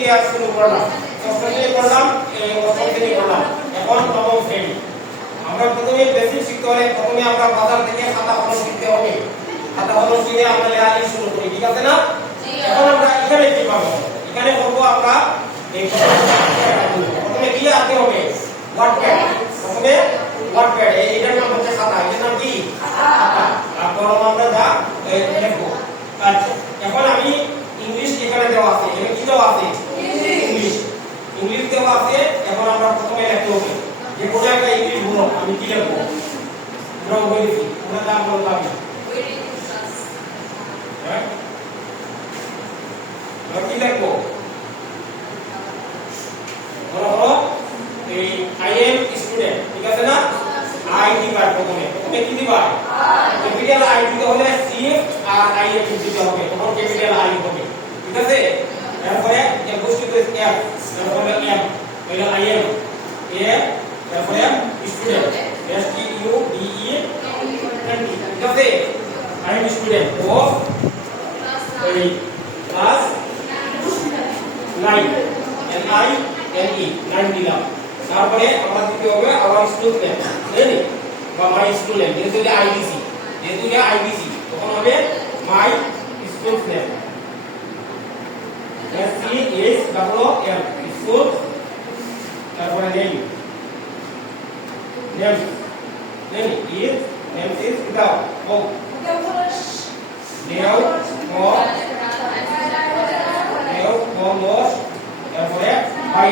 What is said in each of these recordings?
দিয়ে শুরু করলাম, ষষ্ঠ শ্রেণী করলাম, অষ্টম শ্রেণী করলাম, এখন নবম শ্রেণী। আমরা প্রথমে বেসিক শিখতে হলে প্রথমে আমরা বাজার থেকে খাতা কলম শিখতে হবে। খাতা কলম কিনে আমরা লেখালেখি শুরু করি, ঠিক আছে না? এখন আমরা এখানে কি পাবো? এখানে করবো আমরা এই প্রথমে কি আনতে হবে? ওয়ার্ডপ্যাড। প্রথমে ওয়ার্ডপ্যাড, এটার নাম হচ্ছে খাতা, এটার নাম কি? খাতা। তারপর আমরা যা লিখবো। আচ্ছা, এখন আমি ইংলিশ এখানে দেওয়া আছে, এখানে কি দেওয়া আছে? ইংলিশ। ইংলিশ দেওয়া আছে। এখন আমরা প্রথমে লিখতে হবে যে কোন একটা ইংলিশ বলো, আমি কি লিখবো? আমরা বলেছি ওটা নাম বলতে হবে। হ্যাঁ, আমরা কি লিখবো? বলো এই আই এম স্টুডেন্ট, ঠিক আছে না? আই দিবা, প্রথমে কি দিবা? ক্যাপিটাল আই দিতে হলে সি আর আই এর দিতে হবে, তখন ক্যাপিটাল আই হবে, ঠিক আছে? তারপরে যে বস্তুতে এফ, তারপরে এম, হলো আই এম এ, তারপরে student S T U D E N T, ঠিক আছে? আই এম স্টুডেন্ট ও এই class 9 N I N E 9 দিলাম। তারপরে আমরা দিতে হবে আওয়ার স্কুল নেম, বুঝলি? বা মাই স্কুল নেম, যেহেতু এটা আইবিসি, তখন হবে my school name, S C S double M, school, তারপরে নেম ইজ without ও নেও মোস, তারপরে বাই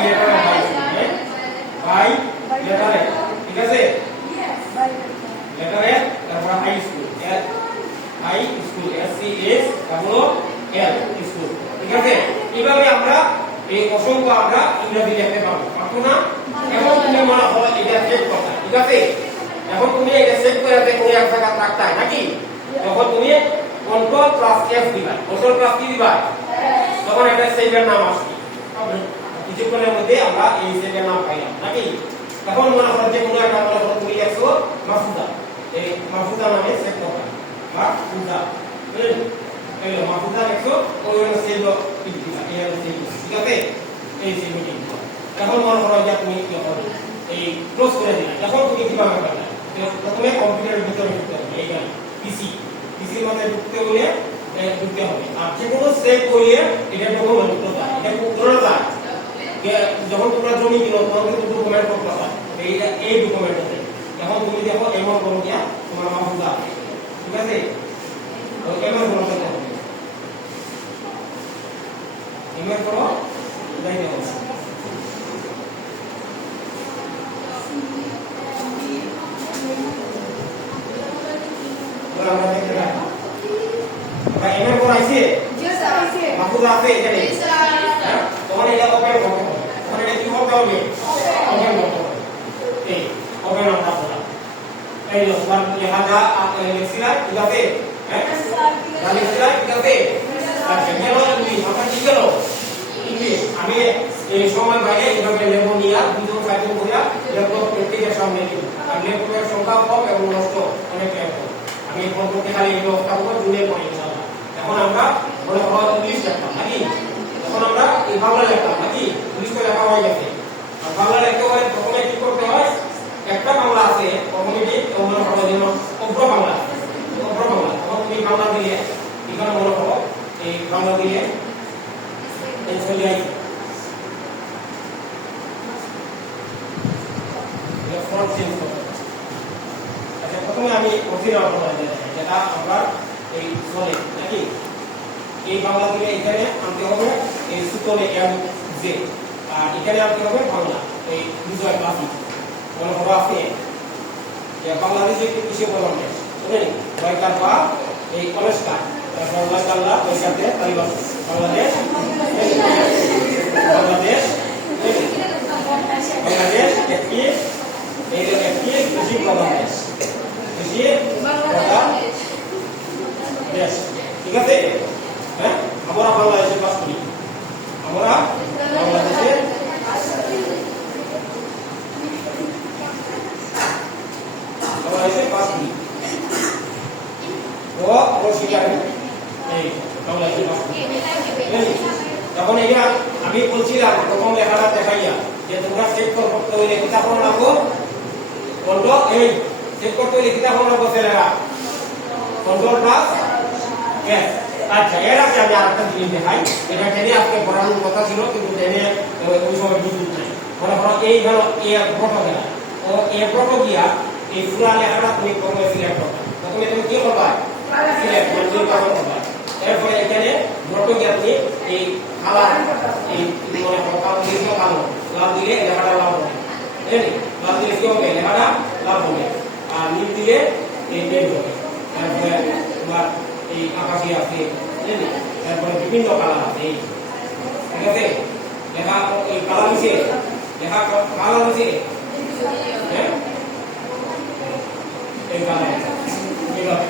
লেটারে, ঠিক আছে? লেটারে, তারপর high school, S C S double L, school, ঠিক আছে? এইভাবে আমরা এই অসংখ্য আমরা ইংরেজি লিখতে পারবো, পারবো না? এখন তুমি মনে করো এটা সেভ করতে, ঠিক আছে? এখন তুমি এটা সেভ করে কোনো এক জায়গা রাখতে হয় নাকি? তখন তুমি কন্ট্রোল প্লাস এফ দিবা, কন্ট্রোল প্লাস কি দিবা? তখন একটা সেভের নাম আসবে, কিছুক্ষণের মধ্যে আমরা এই সেভের নাম পাইলাম নাকি? এখন মনে করো যে কোনো একটা মনে করো তুমি লিখছো মাহফুজা, এই মাহফুজা নামে সেভ করবে, মাহফুজা, বুঝলেন? এই মাহফুজা লিখছো, ওই হলো সেভ দিবা, এই হলো সেভ, ঠিক আছে? এই সেভটি এখন মনে করো যে তুমি এই ক্লোজ করে দিলা। এখন তুমি কিভাবে করবে? প্রথমে কম্পিউটারের ভিতরে ঢুকতে হবে, এইখানে পিসির মধ্যে ঢুকতে হলে ঢুকতে হবে। আর যে কোনো সেভ করলে এটা ডকুমেন্ট করতে হয়, এটা কোন যায় যখন তোমরা জমি কিনো তখন কিন্তু ডকুমেন্ট করতে হয়, এইটা এই ডকুমেন্ট আছে। এখন তুমি দেখো এমন করো কিয়া তোমার মাহফুজা আছে, ঠিক আছে? তো এমন করো, এমন করো, যাই দেখো আমরা দেখতে পাই আমরা এমন করো আছে, জি স্যার আছে, মাহফুজা আছে এখানে, জি স্যার। তখন এটা ওপেন করতে হবে, তখন এটা কি করতে হবে? ওপেন করতে হবে, এই ওপেন আমরা করলাম, এই লো তোমার লেখাটা লিখছিলা, ঠিক আছে? হ্যাঁ স্যার, লিখছিলা, ঠিক আছে? আচ্ছা, গেল ইংলিশ, আমরা কি গেল ইংলিশ। আমি এই সময় বাইরে এভাবে লেখো নিয়া দুজন চারজন করে ল্যাপটপ প্র্যাকটিক্যাল সামনে নিব, আর ল্যাপটপের সংখ্যা কম এবং নষ্ট অনেক কম। আমি এখন করতে খালি এই ব্যবস্থা করবো, জুড়ে পড়ে ইনশাআল্লাহ। এখন আমরা মনে করো ইংলিশ লিখতাম নাকি? এখন আমরা এই বাংলা লিখতাম নাকি? ইংলিশ তো লেখা হয়ে গেছে, আর বাংলা লিখতে হলে প্রথমে কি করতে হয়? একটা বাংলা আছে অটোমেটিক, মনে করো যেমন অভ্র বাংলা, তখন তুমি বাংলা দিলে এখানে মনে করো এই বাংলা দিলে এই চলে আসবে ফন্ট চেঞ্জ করতে। আচ্ছা, প্রথমে আমি অরিজিনাল বাংলা দিয়ে দেখাই, যেটা আমরা এই চলে নাকি? এই বাংলা দিলে এখানে আনতে হবে এই সুতলে এম জে, আর এখানে আনতে হবে বাংলা এই বিজয় বাসি। মনে করো আপনি যে বাংলাদেশে একটু কিসে বললাম শুনেন, ওয়াইকার বা এই কলেজকার, তারপর ওয়াইকাল্লা ওইখানে পরিবার বাংলাদেশ, বাংলাদেশ একটি এই একটি কৃষি বাংলাদেশ, কৃষি দেশ, ঠিক আছে? হ্যাঁ, আমরা বাংলাদেশে বাস করি, আমরা বাংলাদেশে বাস করি, ও শিকার এই বাংলাদেশে বাস করি। তখন এটা হইলে কিতা কোন লাগবো কন্ট্রোল এই চেক করতে হইলে কিতা কোন লাগবো ছেলেরা কন্ট্রোল প্লাস এস আচ্ছা এর আগে আমি আরেকটা জিনিস দেখাই এটা টেনে আজকে পড়ানোর কথা ছিল কিন্তু টেনে ওই সময় বিদ্যুৎ নাই মনে করো এই গেল এ ফটো গেল ও এ ফটো গিয়া এই পুরা লেখাটা তুমি প্রথমে সিলেক্ট করবে প্রথমে তুমি কি করবা সিলেক্ট মানে নির্বাচন করবা এরপরে এখানে ফটো গিয়া তুমি এই কালার এই মনে করো কালো দিলে কালো লাল দিলে লেখাটা লাল হবে বুঝলি লাল দিলে কি হবে লেখাটা লাল হবে আর নীল দিলে এই নীল হবে তারপরে তোমার এই আকাশি আছে বুঝলি তারপরে বিভিন্ন কালার আছে এই ঠিক আছে লেখা এই কালার দিছে লেখা কালার দিছে হ্যাঁ এই কালার ঠিক আছে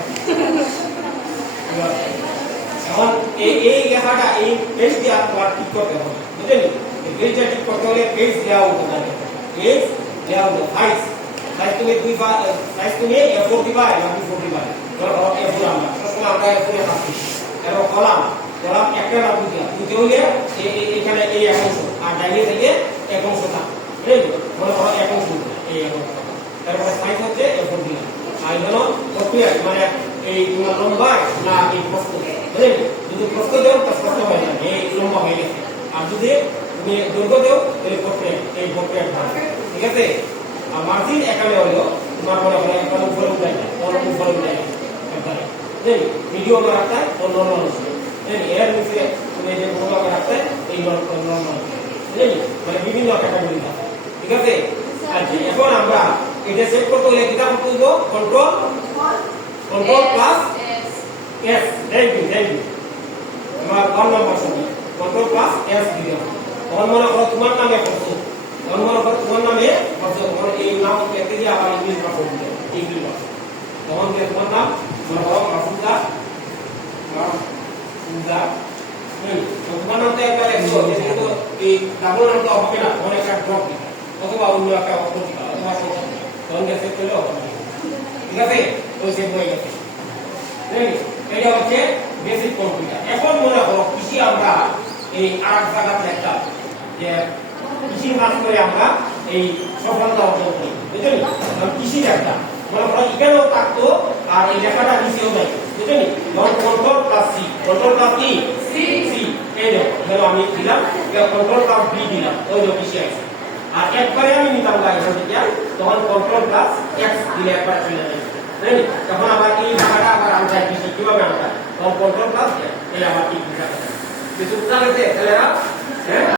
এখন এই লেখাটা এই পেজ দিয়ে আপনার ঠিক করতে হবে বুঝলেন এই পেজটা ঠিক করতে হলে পেজ দেওয়া হতে হবে পেজ দেওয়া হতে সাইজ সাইজ তুমি দুই সাইজ তুমি A4 দিবা না B4 দিবা ধরো A4 আমরা সবসময় আমরা A4 এ রাখি এবং কলাম কলাম একটা না দুইটা দুটো হলে এখানে এই এক অংশ আর ডাইনে থেকে এক অংশ থাকে বুঝলেন মনে করো এক অংশ এই এক অংশ তারপরে সাইজ হচ্ছে A4 দিলাম আর হলো প্রক্রিয়া মানে এই লম্বা না এই প্রস্থ বুঝলেন যদি প্রস্থ দাও তো প্রস্থ হয়ে যাবে এই লম্বা হয়ে গেছে আর যদি তুমি দৈর্ঘ্য দাও তাহলে প্রক্রিয়া এই প্রক্রিয়া থাকবে ঠিক আছে আর মার্জিন এখানে হলো তোমার মনে করো একবার উপরে উঠে যায় অন্য উপরে উঠে যায় একবারে বুঝলেন ভিডিও করে রাখতে অন্য নর্মাল বুঝলেন এর নিচে তুমি যে বড় করে রাখতে এই নর্মাল বুঝলেন মানে বিভিন্ন ক্যাটাগরি থাকে ঠিক আছে আচ্ছা এখন আমরা এটা সেট করতে হলে কিটা করতে হইব control plus S thank you আমার 1 নম্বর শব্দ কন্ট্রোল প্লাস এস দিতে হবে তখন মনে করো তোমার নামে করছো তখন মনে করো তোমার নামে করছো তোমার এই নাম লিখতে গিয়ে আবার ইংলিশ ভাষা দিতে হবে ইংলিশ ভাষা তখন যে তোমার নাম মনে করো মাসুদা তোমার নামটা একবার লিখছো কিন্তু এই ডাবল নামটা হবে না তখন একটা ড্রপ দিতে অথবা অন্য একটা অক্ষর দিতে অথবা তখন সেট করলে হবে ঠিক আছে ওই সেট হয়ে গেছে এটা হচ্ছে বেসিক কম্পিউটার এখন মনে করো কৃষি আমরা এই আরেক জায়গাতে একটা যে কৃষির মাধ্যমে আমরা এই সফলতা অর্জন করি বুঝলেন কৃষির একটা মনে করো এখানেও থাকতো আর এই লেখাটা নিচেও যায় বুঝলেন control plus C control plus কি সি এই দেখো আমি দিলাম কন্ট্রোল প্লাস বি দিলাম ওই যে কৃষি আছে আর একবারে আমি নিতাম এখান থেকে তখন কন্ট্রোল প্লাস এক্স দিলে একবার চলে যাবে বুঝলেন তখন আবার এই লেখাটা আবার আমরা কৃষি কিভাবে আমরা তখন কন্ট্রোল প্লাস এই আবার কি কিছু বুঝা গেছে ছেলেরা হ্যাঁ